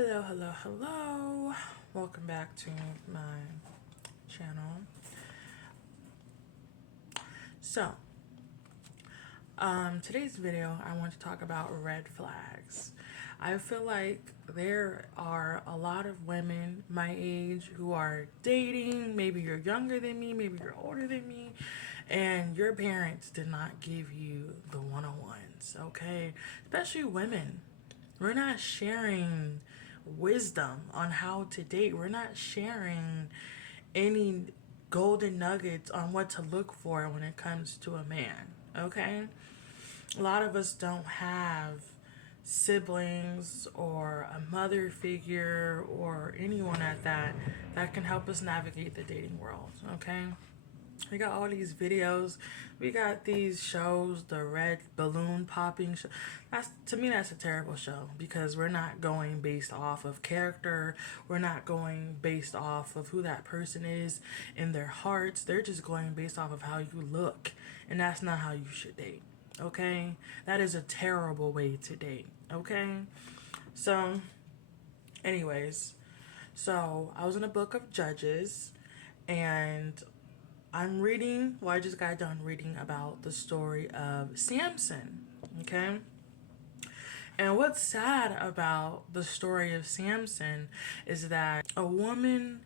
Hello, hello, hello. Welcome back to my channel. So, today's video, I want to talk about red flags. I feel like there are a lot of women my age who are dating. Maybe you're younger than me, maybe you're older than me, and your parents did not give you the 101s, okay? Especially women. We're not sharing wisdom on how to date. We're not sharing any golden nuggets on what to look for when it comes to a man, okay? A lot of us don't have siblings or a mother figure or anyone at that can help us navigate the dating world, okay? We got all these videos. We got these shows, the red balloon popping show. To me, that's a terrible show because we're not going based off of character. We're not going based off of who that person is in their hearts. They're just going based off of how you look. And that's not how you should date. Okay? That is a terrible way to date. Okay? So, anyways. So, I was in a book of Judges and I just got done reading about the story of Samson, okay? And what's sad about the story of Samson is that a woman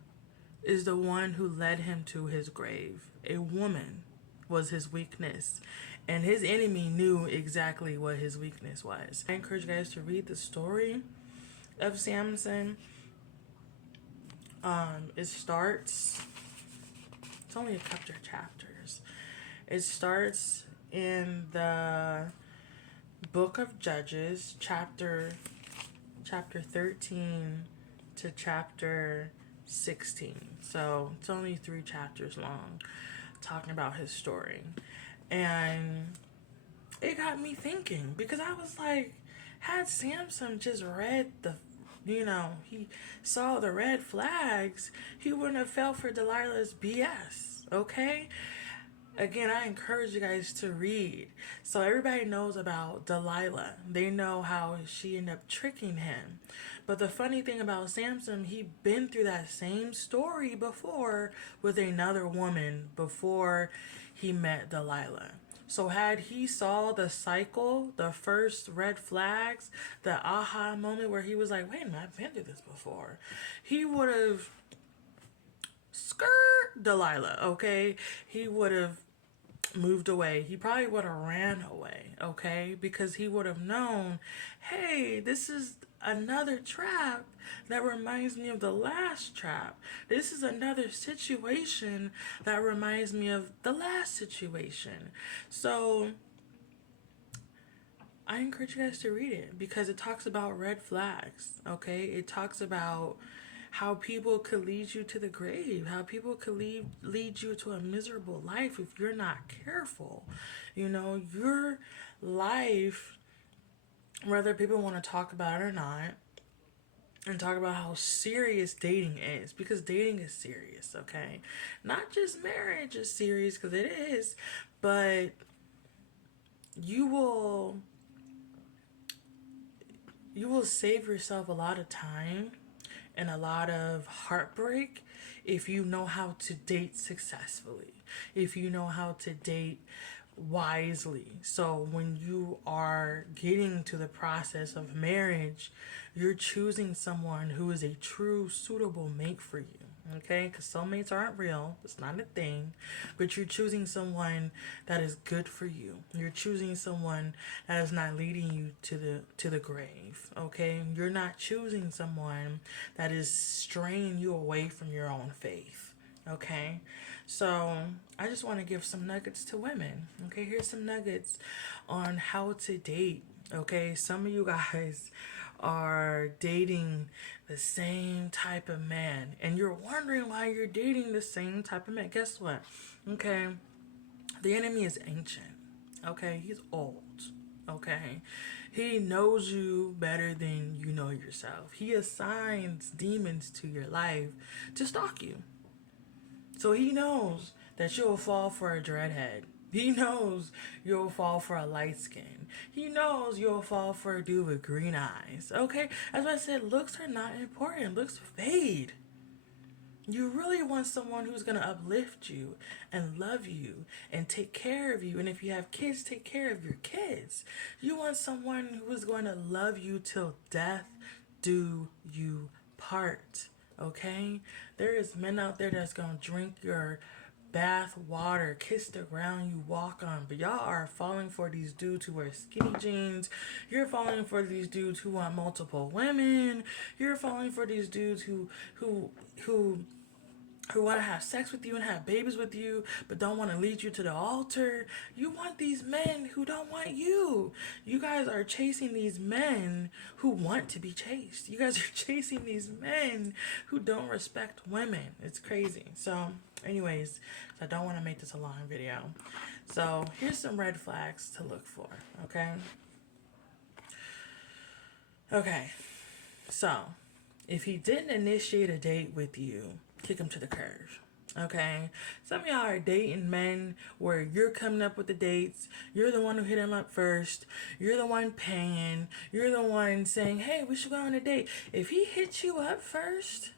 is the one who led him to his grave. A woman was his weakness, and his enemy knew exactly what his weakness was. I encourage you guys to read the story of Samson. It's only a couple of chapters. It starts in the book of Judges, chapter 13 to chapter 16. So it's only 3 chapters long, talking about his story. And it got me thinking, because I was like, had Samson just read he saw the red flags, he wouldn't have fell for Delilah's BS, okay? Again, I encourage you guys to read. So everybody knows about Delilah. They know how she ended up tricking him. But the funny thing about Samson, he'd been through that same story before with another woman before he met Delilah. So had he saw the cycle, the first red flags, the aha moment where he was like, wait a minute, I've been through this before, he would have Delilah, okay? He would have moved away. He probably would have ran away, okay? Because he would have known, hey, this is another trap that reminds me of the last trap. This is another situation that reminds me of the last situation. So I encourage you guys to read it because it talks about red flags, okay? It talks about how people could lead you to the grave, how people could lead you to a miserable life if you're not careful. You know, your life, whether people want to talk about it or not, and talk about how serious dating is, because dating is serious, okay? Not just marriage is serious, because it is, but you will save yourself a lot of time and a lot of heartbreak if you know how to date successfully, if you know how to date wisely. So when you are getting to the process of marriage, you're choosing someone who is a true suitable mate for you. Okay, because soulmates aren't real, it's not a thing, but you're choosing someone that is good for you. You're choosing someone that is not leading you to the grave. Okay, you're not choosing someone that is straying you away from your own faith. Okay, so I just want to give some nuggets to women. Okay, here's some nuggets on how to date. Okay, some of you guys are dating the same type of man and you're wondering why you're dating the same type of man. Guess what? Okay, the enemy is ancient. Okay, he's old. Okay, he knows you better than you know yourself. He assigns demons to your life to stalk you. So he knows that you'll fall for a dreadhead. He knows you'll fall for a light skin. He knows you'll fall for a dude with green eyes. Okay? As I said, looks are not important. Looks fade. You really want someone who's going to uplift you and love you and take care of you. And if you have kids, take care of your kids. You want someone who is going to love you till death do you part. Okay? There is men out there that's going to drink your bath water, kiss the ground you walk on. But y'all are falling for these dudes who wear skinny jeans. You're falling for these dudes who want multiple women. You're falling for these dudes who want to have sex with you and have babies with you, but don't want to lead you to the altar. You want these men who don't want you. You guys are chasing these men who want to be chased. You guys are chasing these men who don't respect women. It's crazy. So, anyways, I don't want to make this a long video. So, here's some red flags to look for, okay? Okay, so, if he didn't initiate a date with you, kick him to the curb. Okay? Some of y'all are dating men where you're coming up with the dates. You're the one who hit him up first. You're the one paying. You're the one saying, hey, we should go on a date. If he hits you up first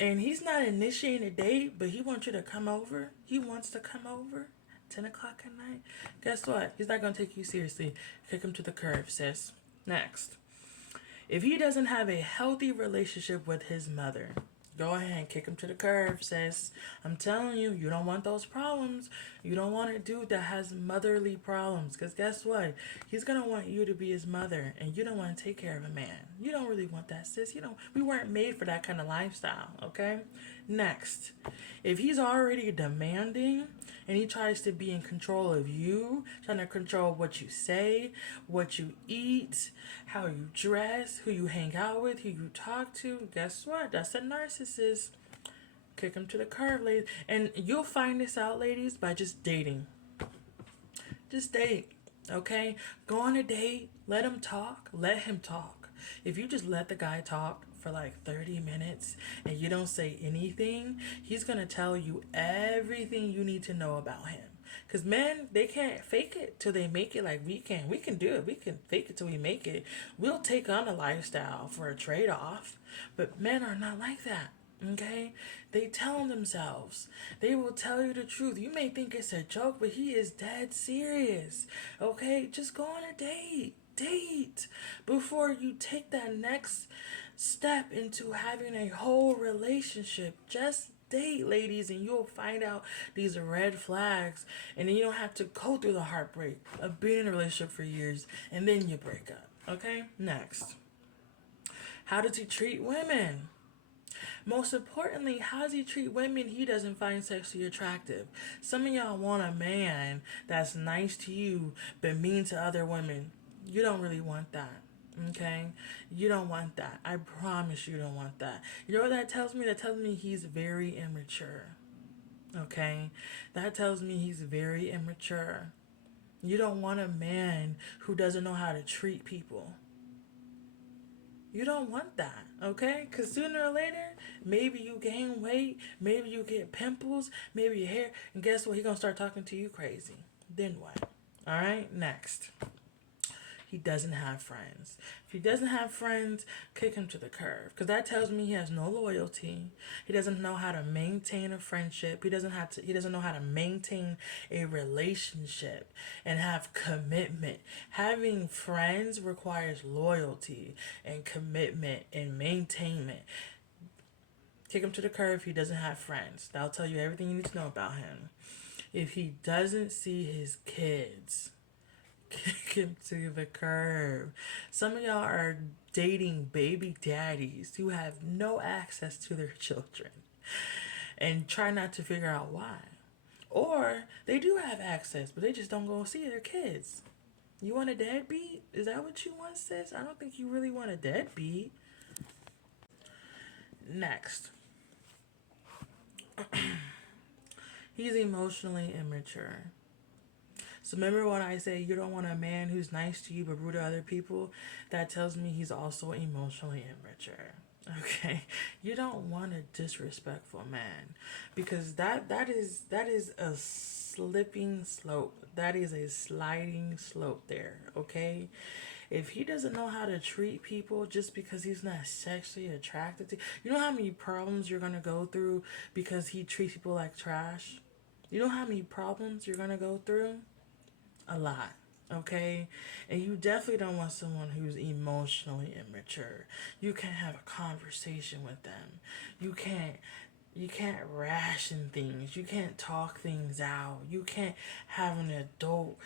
and he's not initiating a date, but he wants you to come over, he wants to come over 10 o'clock at night, guess what? He's not going to take you seriously. Kick him to the curb, sis. Next. If he doesn't have a healthy relationship with his mother, go ahead and kick him to the curb, sis. I'm telling you, you don't want those problems. You don't want a dude that has motherly problems. Because guess what? He's going to want you to be his mother. And you don't want to take care of a man. You don't really want that, sis. We weren't made for that kind of lifestyle, okay? Next. If he's already demanding and he tries to be in control of you, trying to control what you say, what you eat, how you dress, who you hang out with, who you talk to, guess what? That's a narcissist. Kick him to the curb, ladies. And you'll find this out, ladies, by just dating. Just date, okay? Go on a date. Let him talk. Let him talk. If you just let the guy talk for like 30 minutes and you don't say anything, he's going to tell you everything you need to know about him. Because men, they can't fake it till they make it like we can. We can do it. We can fake it till we make it. We'll take on a lifestyle for a trade-off. But men are not like that. Okay? They tell themselves. They will tell you the truth. You may think it's a joke, but he is dead serious. Okay? Just go on a date. Date before you take that next step into having a whole relationship. Just date, ladies, and you'll find out these red flags, and then you don't have to go through the heartbreak of being in a relationship for years and then you break up. Okay? Next. How does he treat women? Most importantly, how does he treat women he doesn't find sexually attractive? Some of y'all want a man that's nice to you but mean to other women. You don't really want that. Okay? You don't want that. I promise you don't want that. You know what that tells me? That tells me he's very immature. Okay? That tells me he's very immature. You don't want a man who doesn't know how to treat people. You don't want that, okay? Because sooner or later, maybe you gain weight, maybe you get pimples, maybe your hair, and guess what? He's going to start talking to you crazy. Then what? All right? Next. He doesn't have friends. If he doesn't have friends, kick him to the curb. Because that tells me he has no loyalty. He doesn't know how to maintain a friendship. He doesn't know how to maintain a relationship and have commitment. Having friends requires loyalty and commitment and maintainment. Kick him to the curb if he doesn't have friends. That'll tell you everything you need to know about him. If he doesn't see his kids, kick him to the curb. Some of y'all are dating baby daddies who have no access to their children and try not to figure out why. Or they do have access, but they just don't go see their kids. You want a deadbeat? Is that what you want, sis? I don't think you really want a deadbeat. Next. He's emotionally immature. So remember when I say you don't want a man who's nice to you but rude to other people? That tells me he's also emotionally immature. Okay, you don't want a disrespectful man, because that is a slipping slope. That is a sliding slope there. Okay, if he doesn't know how to treat people just because he's not sexually attracted to, you know how many problems you're gonna go through because he treats people like trash. You know how many problems you're gonna go through? A lot. Okay, and you definitely don't want someone who's emotionally immature. You can't have a conversation with them. you can't you can't ration things. You can't talk things out. You can't have an adult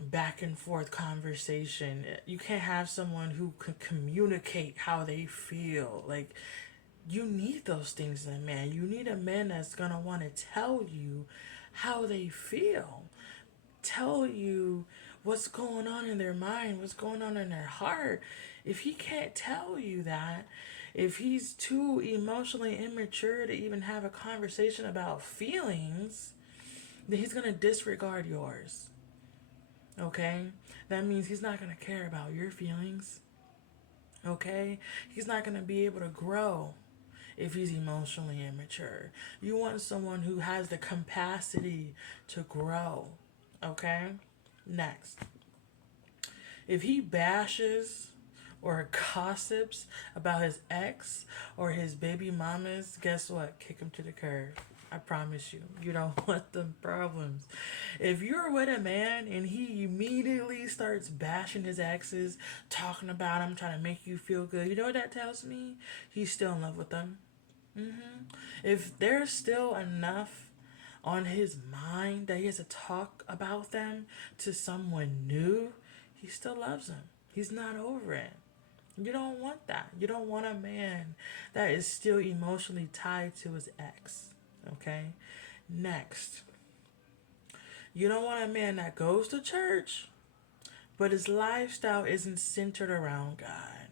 back and forth conversation. You can't have someone who can communicate how they feel. Like, you need those things in a man. You need a man that's gonna want to tell you how they feel, tell you what's going on in their mind, what's going on in their heart. If he can't tell you that, if he's too emotionally immature to even have a conversation about feelings, then he's going to disregard yours. Okay? That means he's not going to care about your feelings. Okay? He's not going to be able to grow if he's emotionally immature. You want someone who has the capacity to grow. Okay? Next. If he bashes or gossips about his ex or his baby mamas, guess what? Kick him to the curb. I promise you, you don't want them problems. If you're with a man and he immediately starts bashing his exes, talking about them, trying to make you feel good, you know what that tells me? He's still in love with them. If there's still enough on his mind that he has to talk about them to someone new, he still loves them. He's not over it. You don't want that. You don't want a man that is still emotionally tied to his ex. Okay? Next. You don't want a man that goes to church, but his lifestyle isn't centered around God.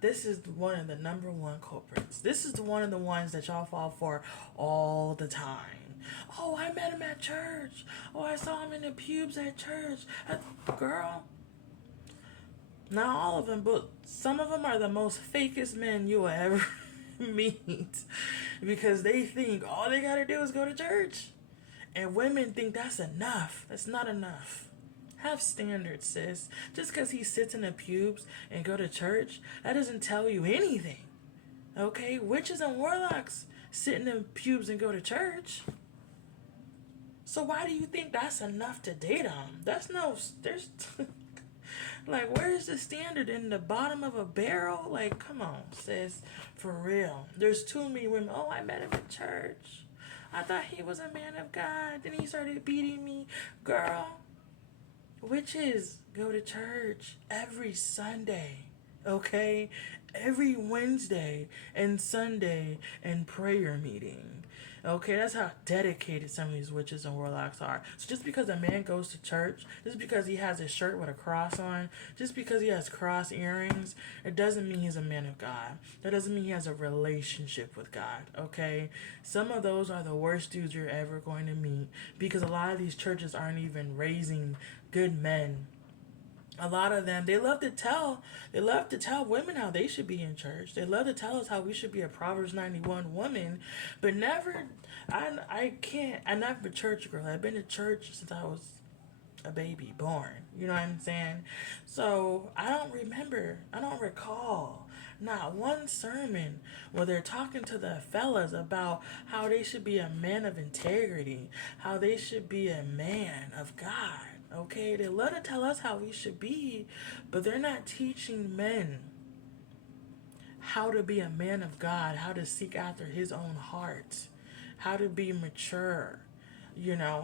This is one of the number one culprits. This is one of the ones that y'all fall for all the time. Oh, I met him at church. Oh, I saw him in the pubes at church. Girl, not all of them, but some of them are the most fakest men you will ever meet, because they think all they gotta do is go to church. And women think that's enough. That's not enough. Have standards, sis. Just because he sits in the pubes and go to church, that doesn't tell you anything. Okay? Witches and warlocks sit in the pubes and go to church. So why do you think that's enough to date him? There's like, where's the standard, in the bottom of a barrel? Like, come on, sis, for real. There's too many women. Oh, I met him at church. I thought he was a man of God. Then he started beating me. Girl, witches go to church every Sunday, okay? Every Wednesday and Sunday and prayer meeting. Okay, that's how dedicated some of these witches and warlocks are. So just because a man goes to church, just because he has a shirt with a cross on, just because he has cross earrings, it doesn't mean he's a man of God. That doesn't mean he has a relationship with God, okay? Some of those are the worst dudes you're ever going to meet, because a lot of these churches aren't even raising good men. A lot of them, they love to tell women how they should be in church. They love to tell us how we should be a Proverbs 91 woman, but never, I'm not a church girl. I've been to church since I was a baby born. You know what I'm saying? So I don't recall not one sermon where they're talking to the fellas about how they should be a man of integrity, how they should be a man of God. Okay, they love to tell us how we should be, but they're not teaching men how to be a man of God, how to seek after his own heart, how to be mature,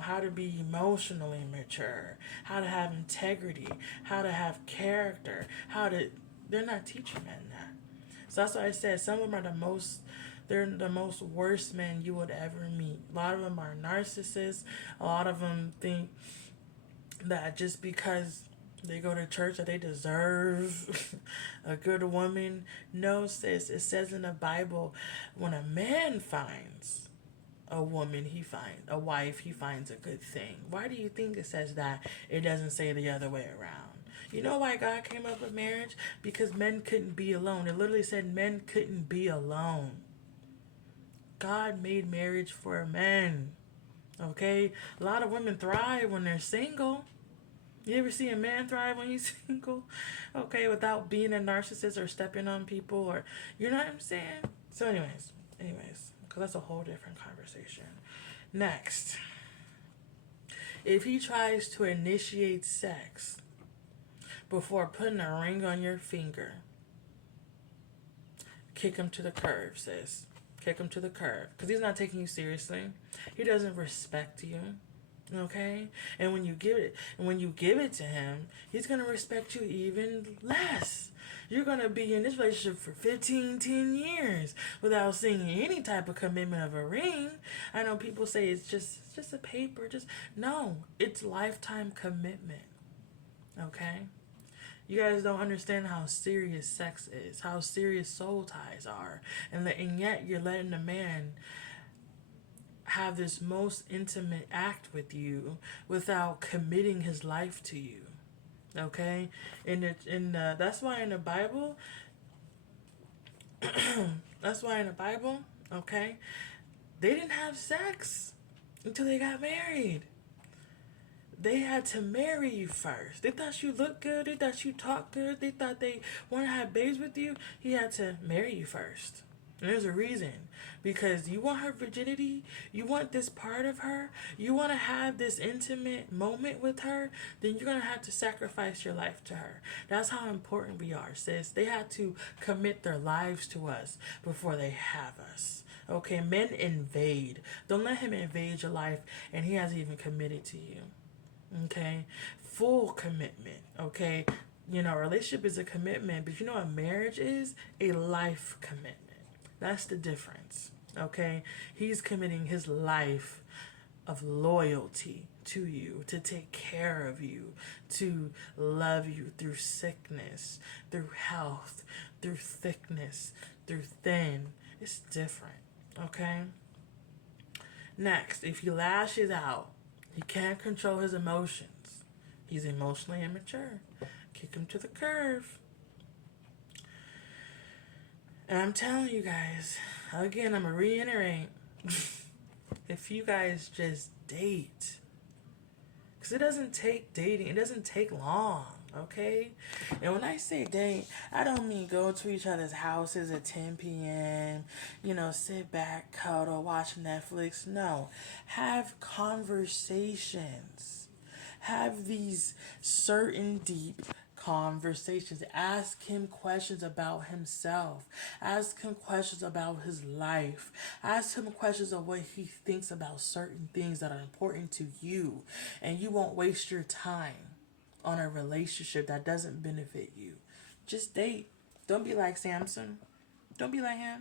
how to be emotionally mature, how to have integrity, how to have character, they're not teaching men that. So that's why I said some of them they're the most worst men you would ever meet. A lot of them are narcissists. A lot of them think that just because they go to church that they deserve a good woman. No, sis. It says in the Bible, when a man finds a woman, he finds a wife, he finds a good thing. Why do you think it says that? It doesn't say the other way around. You know why God came up with marriage? Because men couldn't be alone. It literally said men couldn't be alone. God made marriage for men. Okay? A lot of women thrive when they're single. You ever see a man thrive when he's single? Okay, without being a narcissist or stepping on people, or you know what I'm saying? So anyways, because that's a whole different conversation. Next, if he tries to initiate sex before putting a ring on your finger, kick him to the curb, sis. Kick him to the curb. Because he's not taking you seriously. He doesn't respect you. Okay? And when you give it to him, he's gonna respect you even less. You're gonna be in this relationship for 10 years without seeing any type of commitment of a ring. I know people say it's just a paper, no, it's lifetime commitment. Okay? You guys don't understand how serious sex is, how serious soul ties are, and yet you're letting a man have this most intimate act with you without committing his life to you. Okay, that's why in the Bible, okay, they didn't have sex until they got married. They had to marry you first. They thought you looked good. They thought you talked good. They thought they wanted to have babies with you. He had to marry you first. And there's a reason. Because you want her virginity. You want this part of her. You want to have this intimate moment with her. Then you're going to have to sacrifice your life to her. That's how important we are, sis. They had to commit their lives to us before they have us. Okay, men invade. Don't let him invade your life and he hasn't even committed to you. Okay, full commitment. Okay, a relationship is a commitment, but a marriage is a life commitment. That's the difference. Okay, he's committing his life of loyalty to you, to take care of you, to love you through sickness, through health, through thickness, through thin. It's different. Okay. Next, if he lashes out, he can't control his emotions. He's emotionally immature. Kick him to the curb. And I'm telling you guys, again, I'm going to reiterate, if you guys just date, because it doesn't take dating, it doesn't take long, okay? And when I say date, I don't mean go to each other's houses at 10 p.m., sit back, cuddle, watch Netflix. No, have conversations. Have these certain deep conversations. Ask him questions about himself. Ask him questions about his life. Ask him questions of what he thinks about certain things that are important to you. And you won't waste your time on a relationship that doesn't benefit you. Just date. Don't be like Samson. Don't be like him.